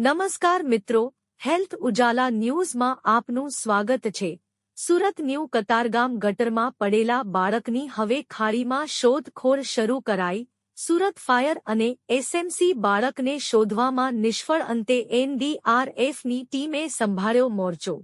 નમસ્કાર મિત્રો, હેલ્થ ઉજાલા ન્યૂઝમાં આપનું સ્વાગત છે. સુરત ન્યૂ કતારગામ ગટરમાં પડેલા બાળકની હવે ખાડીમાં શોધખોળ શરૂ કરાઈ. સુરત ફાયર અને એસએમસી બાળકને શોધવામાં નિષ્ફળ અંતે એનડીઆરએફની ટીમે સંભાળ્યો મોરચો.